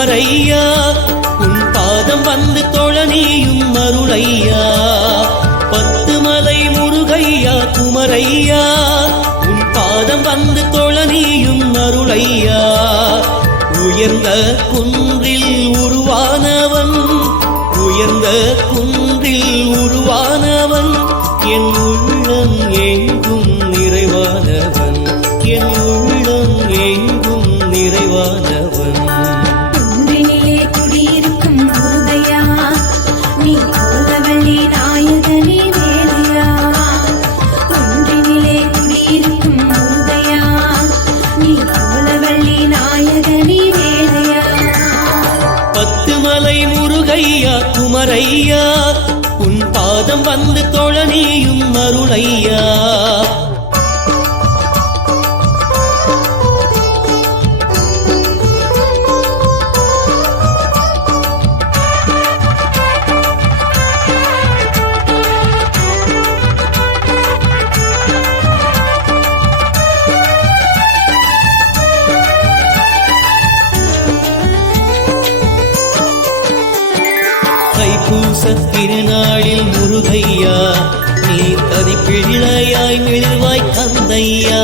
குமரையா உன் பாதம் வந்து தொழனியும் அருளையா பத்து மலை முருகையா குமரையா உன் பாதம் வந்து தொழனியும் அருளையா உயர்ந்த குன்றில் உருவானவன் உயர்ந்த குன்றில் உருவானவன் என் உள்ளம் எங்கும் நிறைவானவன் என் உள்ளம் எங்கும் நிறைவானவன் குன்றினிலே குடியிருக்கும் முருகையா நீ கோலவள்ளி நாயகனே வேலையா குன்றினிலே குடியிருக்கும் முருகையா நீ கோலவள்ளி நாயகனே வேலையா பத்து மலை முருகையா குமரையா உன் பாதம் வந்து தொழனியும் அருளையா தைப்பூச திருநாளில் முருகையா நீ தனி பிள்ளையாய் மிளிர்வாய் கந்தையா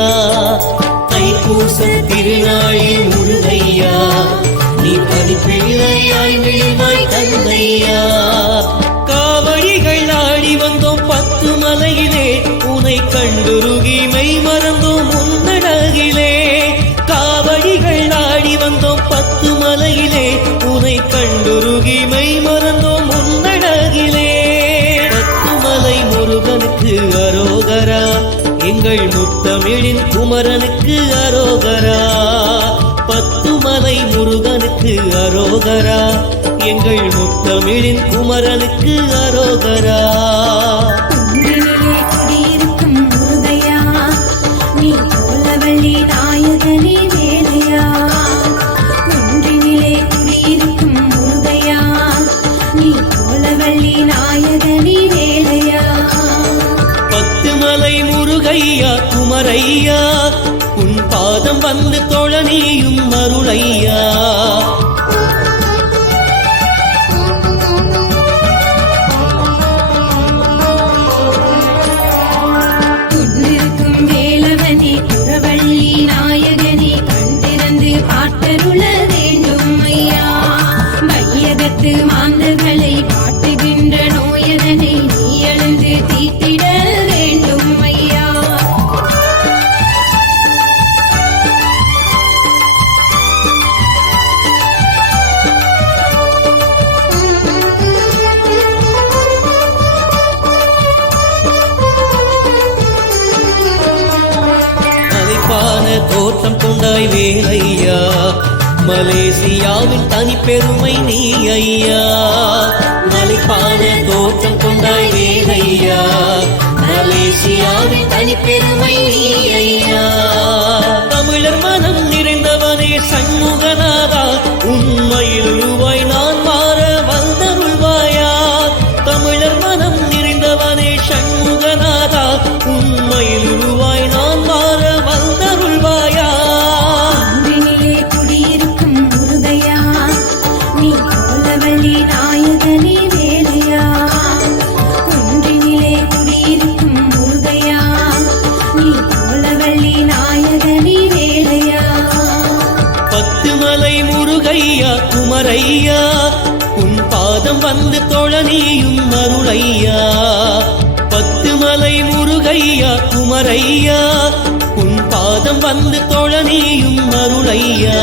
தைப்பூச திருநாளில் முருகையா நீ தனி பிள்ளையாய் மிளிர்வாய் கந்தையா காவடிகள் ஆடி வந்தோம் பத்து மலையிலே உனை கண்டுருகி மெய் மறந்தோம் உன்னழகிலே காவடிகள் ஆடி வந்தோம் பத்து மலையிலே உனை கண்டுருகி மெய் மறந்தோம் உன்னழகிலே பத்து மலை முருகனுக்கு அரோகரா எங்கள் முத்தமிழின் குமரனுக்கு அரோகரா பத்து மலை முருகனுக்கு அரோகரா எங்கள் முத்தமிழின் குமரனுக்கு அரோகரா குன்றினிலே குடியிருக்கும் முருகையா நீ கோலவள்ளி நாயகனே வேலையா குன்றினிலே குடியிருக்கும் முருகையா நீ கோலவள்ளி நாயகனே வேலையா பத்து மலை முருகையா குமரையா உன் பாதம் வந்து தொழனியும் அருளையா குன்றிருக்கும் வேலவனே குறவள்ளி நாயகனே கண்டிருந்து பார்த்தருள வேண்டும் ஐயா மையகத்து மாந்தர்களை பாட்டுகின்ற நோயதனை நீ எழுந்து தீர்த்திட வேண்டும் ஐயா மலைப்பான தோட்டம் கொண்டாய் வேலையா மலேசியாவின் தனி பெருமை நீ ஐயா மலைப்பான தோட்டம் கொண்டாய் வேலையா மலேசியாவின் தனி பெருமை நீ ஐயா தமிழர் மனம் நிறைந்தவனே சண்முகநாதா உண்மையில் உருவாய் நான் மாற வந்தருள்வாயா தமிழர் மனம் நிறைந்தவனே சண்முகநாதா உண்மையில் உருவாய் நான் மாற வந்தருள்வாயா குன்றினிலே குடியிருக்கும் முருகையா நீ கோலவள்ளி நாயகனே வேலையா குன்றினிலே குடியிருக்கும் முருகையா நீ கோலவள்ளி நாயகனே வேலையா பத்து மலை முருகையா குமரையா உன் பாதம் வந்து தொழனியும் அருளையா பத்து மலை முருகையா குமரையா உன் பாதம் வந்து தொழனியும் அருளையா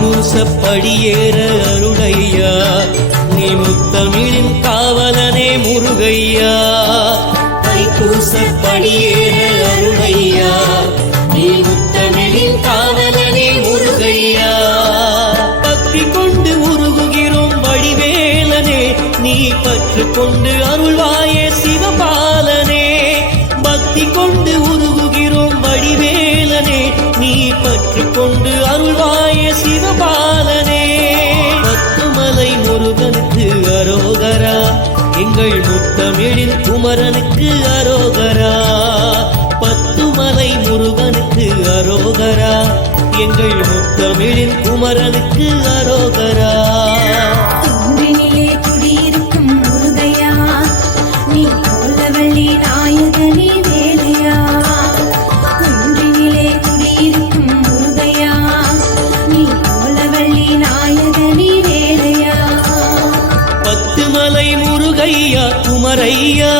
பூசப்படியேற அருளையா நீ முத்தமிழின் காவலனே முருகையா தைப்பூசப்படியேற அருளையா நீ முத்தமிழின் காவலனே முருகையா பக்தி கொண்டு உருகுகிறோம் வழி பற்று கொண்டு அருள்வாயே சிவபாலனே, பக்தி கொண்டு உருகுகிறோம் வடிவேலனே, நீ பற்று கொண்டு அருள்வாயே சிவபாலனே. பத்துமலை முருகனுக்கு அரோகரா, எங்கள் முத்தமிழின் குமரனுக்கு அரோகரா. பத்துமலை முருகனுக்கு அரோகரா, எங்கள் முத்தமிழின் குமரனுக்கு அரோகரா. குன்றினிலே குடியிருக்கும் முருகையா, நீ கோலவள்ளி நாயகனே வேலையா. குன்றினிலே குடியிருக்கும் முருகையா, நீ கோலவள்ளி நாயகனே வேலையா. பத்துமலை முருகையா குமரையா,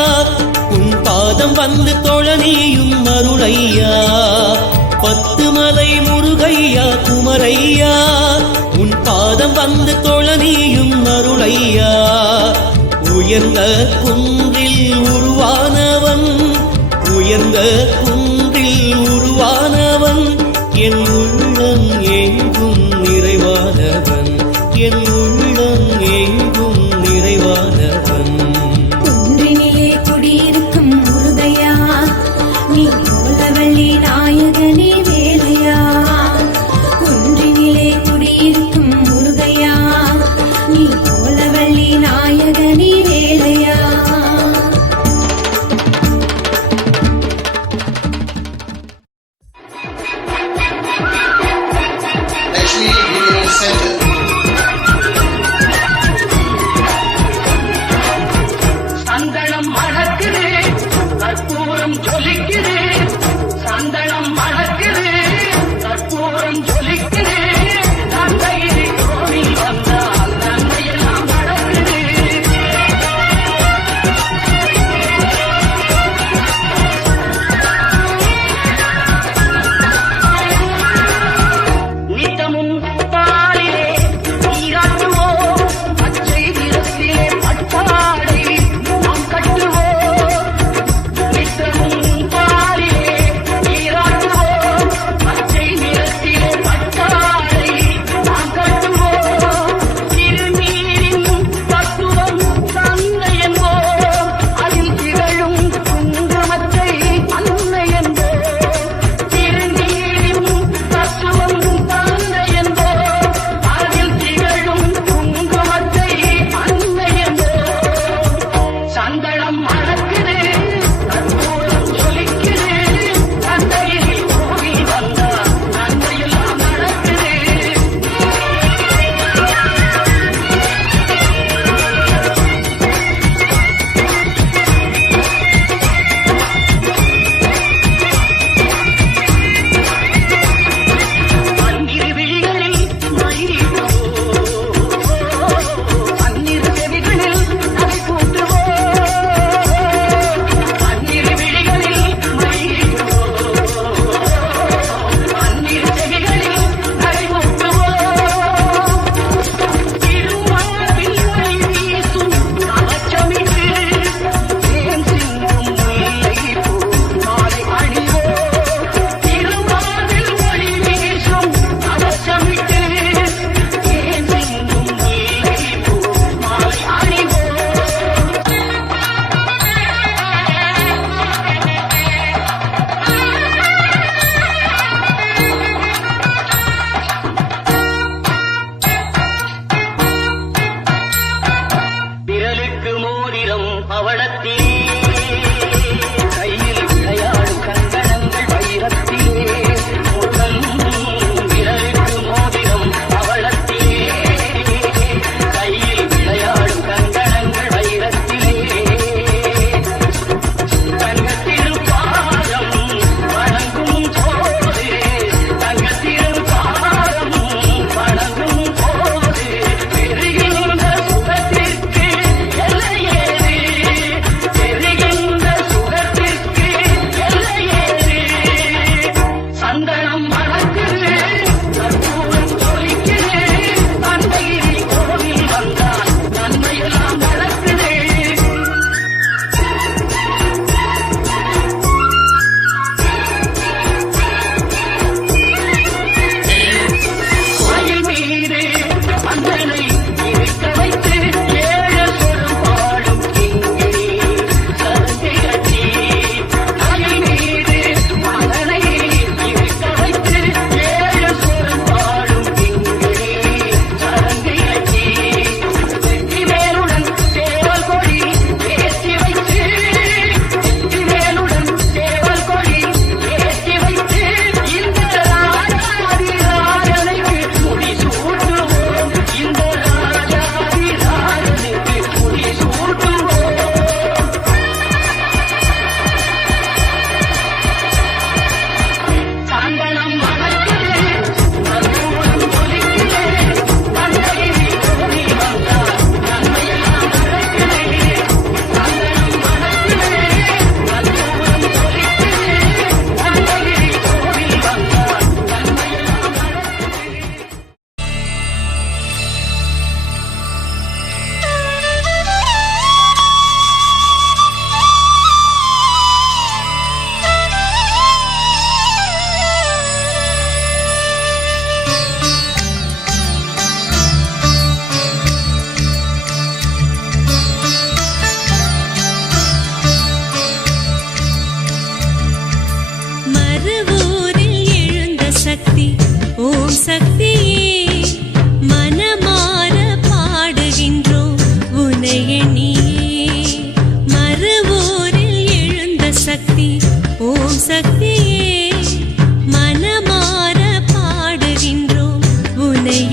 உன் பாதம் வந்து தொழனியும் அருளையா. பத்துமலை முருகையா குமரையா, உன் பாதம் வந்து தொழனியும் அருளையா. உயர்ந்த குன்றில் உருவானவன், உயர்ந்த குன்றில் உருவானவன், என் உள்ளம் எங்கும் நிறைவானவன், என் உள்ளம் எங்கும் நிறைவானவன். குன்றினிலே குடியிருக்கும் முருகையா, நீ கோலவள்ளி நாயகனே வேலையா. குன்றினிலே குடியிருக்கும் முருகையா, நீ கோலவள்ளி நாயகனே வேலையா. Lakshmi Viewing Center. சந்தனம் மணக்குது, கற்பூரம் ஜொலிக்குது. சந்தனம் மணக்குது, கற்பூரம் ஜொலிக்குது. நங்கையிலே கோவில் வந்தால் நன்மையெல்லாம் நடக்குது. நித்தமும் பாலிலே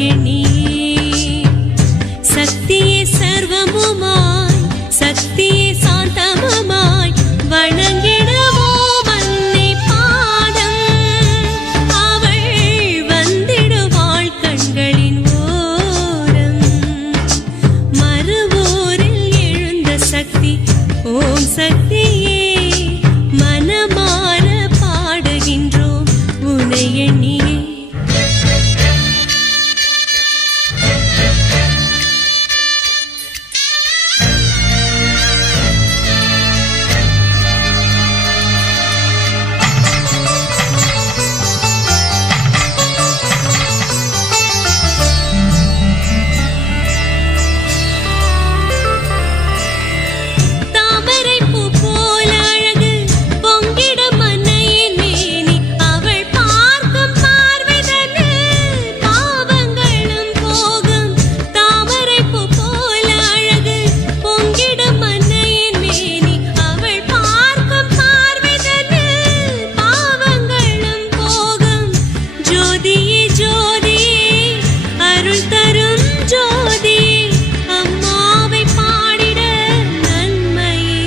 எண்ணியே சக்தியே சர்வமுமாய் சக்தியே சாந்தமுமாய் வணங்கிடுவோம் அன்னை பாதம். அவள் வந்திடுவாள் கண்களின் ஓரம். மறுவூரில் எழுந்த சக்தி ஓம் சக்தியே மனமார பாடுகின்றோம் உனை எண்ணியே. தாமரைப்பூ போல அழகு பொங்கிடும் அன்னையின் மேனி. அவள் பார்க்கும் பார்வைதனில் பாவங்களும் போகும். தாமரைப்பூ போல அழகு பொங்கிடும் அன்னையின் மேனி. அவள் பார்க்கும் பார்வைதனில் பாவங்களும் போகும். ஜோதியே ஜோதியே அருள் தரும் ஜோதியே அம்மாவை பாடிட நன்மையே.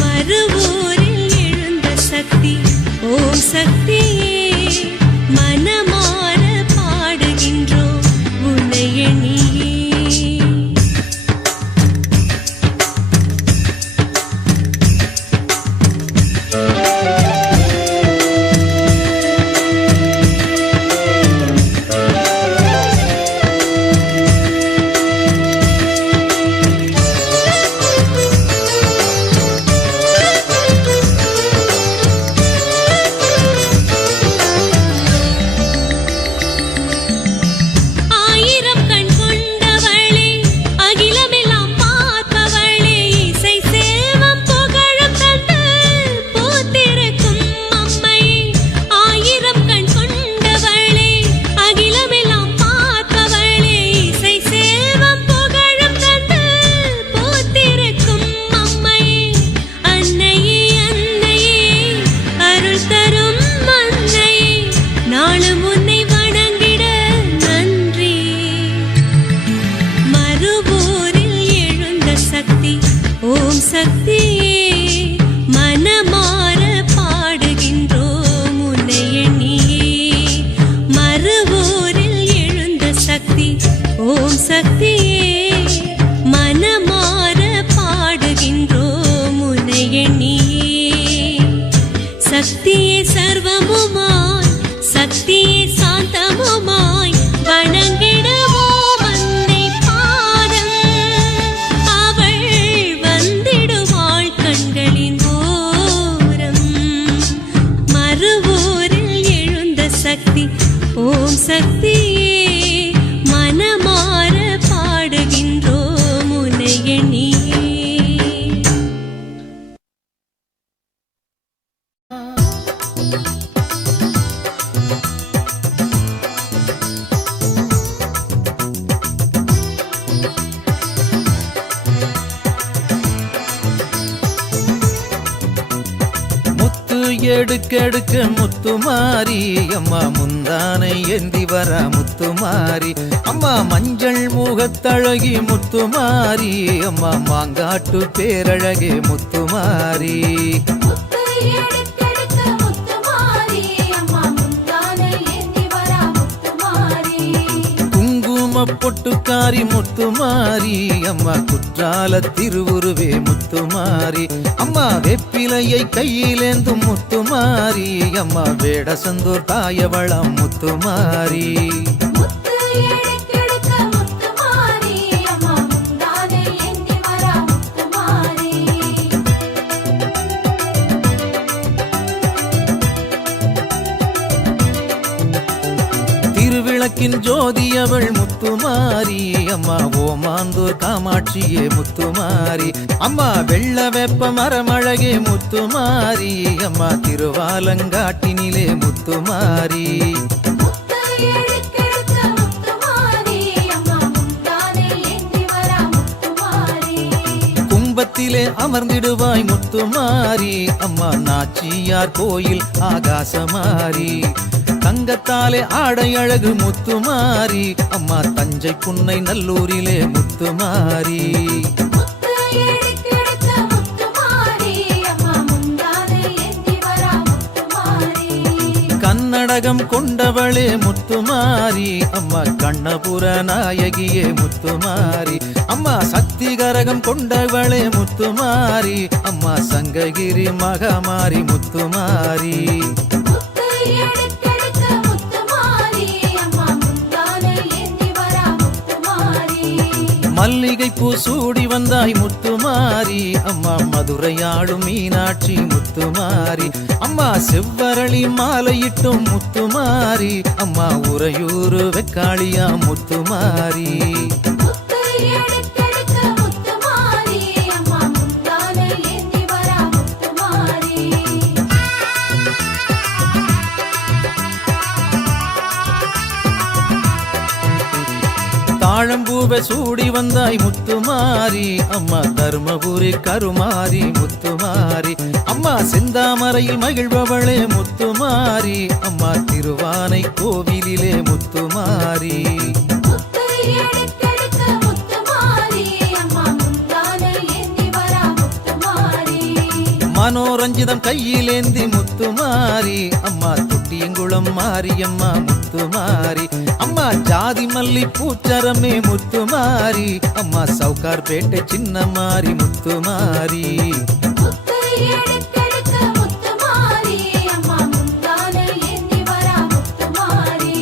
மறுவூரில் எழுந்த சக்தி ஓம் சக்தியே மனமார பாடுகின்றோம் உன்னை எண்ணியே. ஆயிரம் கண் கொண்டவளே அகிலமெல்லாம் பார்ப்பவளே இசை செல்வம் புகழும் தந்து பூத்திருக்கும் அம்மையே. ஆயிரம் கண் கொண்டவளே அகிலமெல்லாம் பார்ப்பவளே இசை செல்வம் புகழும் தந்து பூத்திருக்கும் அம்மையே. அன்னையே அன்னையே அருள் தரும் அன்னையே நாளும் உன்னை வணங்கிட நன்றி. மறுவூரில் எழுந்த சக்தி ஓம் சக்தியே மனமார பாடுகின்றோம் உன்னை எண்ணியே. மறுவூரில் எழுந்த சக்தி ஓம் சக்தியே மனமார பாடுகின்றோம் உன்னை எண்ணியே. சக்தியே சர்வமுமாய் சக்தியே சாந்தமுமாய் வணங்கிடுவோம் அன்னை பாதம். அவள் வந்திடுவாள் கண்களின் ஓரம். மறுவூரில் எழுந்த சக்தி ஓம் சக்தியே மனமார பாடுகின்றோம் உன்னை எண்ணியே. முத்து எடுக்கெடுக்க முத்துமாரி அம்மா முந்தானை ஏந்தி வர முத்துமாரி அம்மா மஞ்சள் முகத்தழகி முத்துமாரி அம்மா மாங்காட்டு பேரழகே முத்துமாரி. முத்து எடுக்கெடுக்க முத்துமாரி அம்மா முந்தானை ஏந்தி வரா முத்துமாரி. குங்கும பொட்டுக்காரி முத்துமாரி அம்மா குற்றால திருவுருவே முத்துமாரி அம்மா வெப்பிலையை கையிலேந்தும் முத்துமாரி அம்மா வேடசந்தூர் தாயவளம் முத்துமாரி. முத்து எடுக்கெடுக்க முத்துமாரி அம்மா முந்தானை ஏந்தி வரா முத்துமாரி. திருவிளக்கின் ஜோதியவள் முத்துமாரி அம்மா ஓமாந்தூர் காமாட்சியே முத்துமாரி அம்மா வெள்ள வெப்ப மரமழகே முத்துமாரி அம்மா திருவாலங்காட்டினிலே முத்துமாரி. முத்து எடுக்கெடுக்க முத்துமாரி அம்மா முந்தானை ஏந்தி வரா முத்துமாரி. கும்பத்திலே அமர்ந்திடுவாய் முத்துமாரி அம்மா நாச்சியார் கோயில் ஆகாசமாரி. தங்கத்தாலே ஆடை அழகு முத்துமாரி அம்மா தஞ்சை புன்னை நல்லூரிலே முத்துமாரி முத்து எடுக்கெடுக்க முத்துமாரி அம்மா முந்தானை ஏந்தி வரா முத்துமாரி கன்னடகம் கொண்டவளே முத்துமாரி அம்மா கண்ணபுர நாயகியே முத்துமாரி அம்மா சக்தி கரகம் கொண்டவளே முத்துமாரி அம்மா சங்ககிரி மகமாரி முத்துமாரி முத்து எடுக்கெடுக்க முத்துமாரி அம்மா முந்தானை ஏந்தி வரா முத்துமாரி மல்லிகை பூ சூடி வந்தாய் முத்துமாரி அம்மா மதுரையாளும் மீனாட்சி முத்துமாரி அம்மா செவ்வரளி மாலையிட்டும் முத்துமாரி அம்மா உறையூரு வெக்காளியா முத்துமாரி முத்து எடுக்கெடுக்க முத்துமாரி அம்மா முந்தானை ஏந்தி வரா முத்துமாரி தாழம்பூவை சூடி வந்தாய் முத்துமாரி அம்மா தர்மபுரி கருமாரி முத்துமாரி அம்மா செந்தாமரையில் மகிழ்பவளே முத்துமாரி அம்மா திருவானை கோவிலிலே முத்துமாரி முத்து எடுக்கெடுக்க முத்துமாரி அம்மா முந்தானை ஏந்தி வரா முத்துமாரி மனோரஞ்சிதம் கையிலேந்தி முத்துமாரி அம்மா தொட்டியங்குளம் மாரியம்மா முத்துமாரி அம்மா ஜாதி மல்லி பூச்சரமே முத்துமாரி அம்மா சவுகார்பேட்டை சின்னமாரி முத்துமாரி முத்து எடுக்கெடுக்க முத்துமாரி அம்மா முந்தானை ஏந்தி வரா முத்துமாரி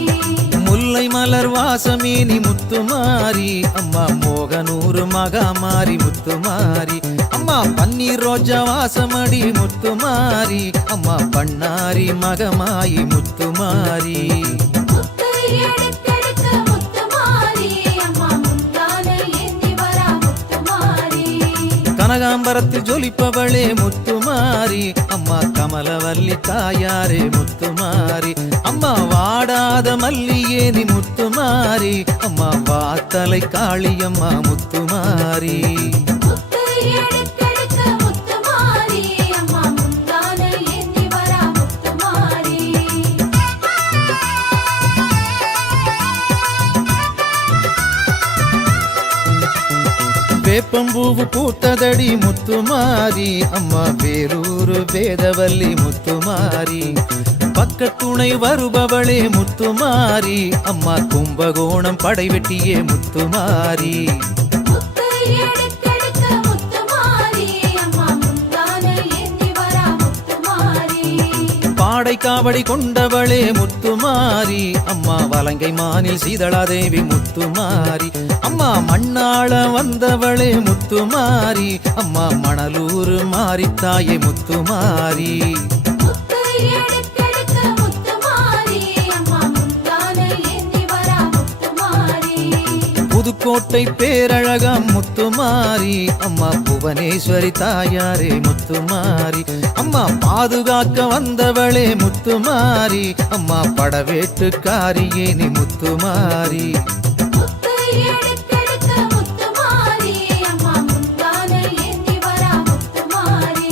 முல்லை மலர் வாசமேனி முத்துமாரி அம்மா மோகனூர் மகாமாரி முத்துமாரி அம்மா பன்னீர் ரோஜா வாசமடி முத்துமாரி அம்மா பண்ணாரி மகமாயி முத்துமாரி முத்து எடுக்கெடுக்க முத்துமாரி அம்மா முந்தானை ஏந்தி வரா முத்துமாரி கனகாம்பரத்தில் ஜொலிப்பவளே முத்துமாரி அம்மா கமலவல்லி தாயாரே முத்துமாரி அம்மா வாடாத மல்லியேனி முத்துமாரி அம்மா வாத்தலை காளியம்மா முத்துமாரி முத்து எடுக்கெடுக்க முத்துமாரி அம்மா முந்தானை ஏந்தி வரா முத்துமாரி வேப்பம்பூவு பூத்ததடி முத்துமாரி அம்மா வேலூரு வேதவல்லி முத்துமாரி பக்கத்துணை வருபவளே முத்துமாரி அம்மா கும்பகோணம் படைவெட்டியே முத்துமாரி முத்து எடுக்கெடுக்க முத்துமாரி அம்மா முந்தானை ஏந்தி வரா முத்துமாரி பாடை காவடி கொண்டவளே முத்துமாரி அம்மா வலங்கை மானில் சீதளாதேவி முத்துமாரி அம்மா மண்ணாள வந்தவளே முத்துமாரி அம்மா மணலூர் மாரித்தாயே முத்துமாரி முத்து எடுக்கெடுக்க முத்துமாரி அம்மா முந்தானை ஏந்தி வரா முத்துமாரி புதுக்கோட்டை பேரழகம் முத்துமாரி அம்மா புவனேஸ்வரி தாயாரே முத்துமாரி அம்மா பாதுகாக்க வந்தவளே முத்துமாரி அம்மா படவேட்டுக்காரியே நீ முத்துமாரி முத்து எடுக்கெடுக்க முத்துமாரி அம்மா முந்தானை ஏந்தி வரா முத்துமாரி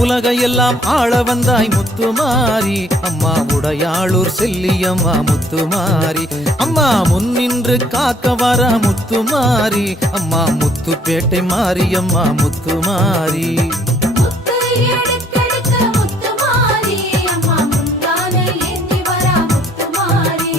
உலகையெல்லாம் ஆள வந்தாய் முத்துமாரி அம்மா உடையாளூர் செல்லியம்மா முத்துமாரி அம்மா முன்னின்று காக்க வர முத்துமாரி அம்மா முத்துப்பேட்டை மாரியம்மா முத்துமாரி முத்து எடுக்கெடுக்க முத்துமாரி அம்மா முந்தானை ஏந்தி வரா முத்துமாரி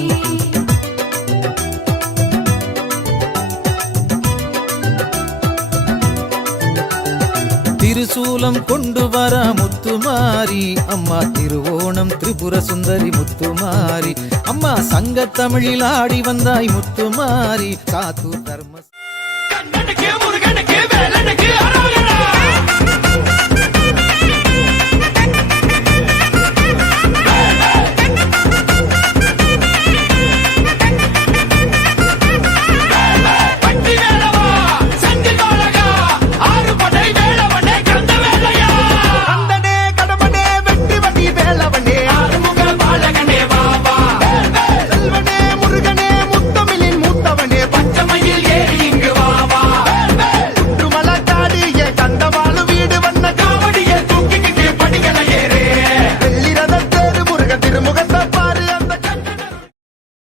திருசூலம் கொண்டு வர முத்துமாரி அம்மா திருவோணம் திரிபுர சுந்தரி முத்துமாரி அம்மா சங்க தமிழில் ஆடி வந்தாய் முத்துமாரி சாத்தூர் தர்ம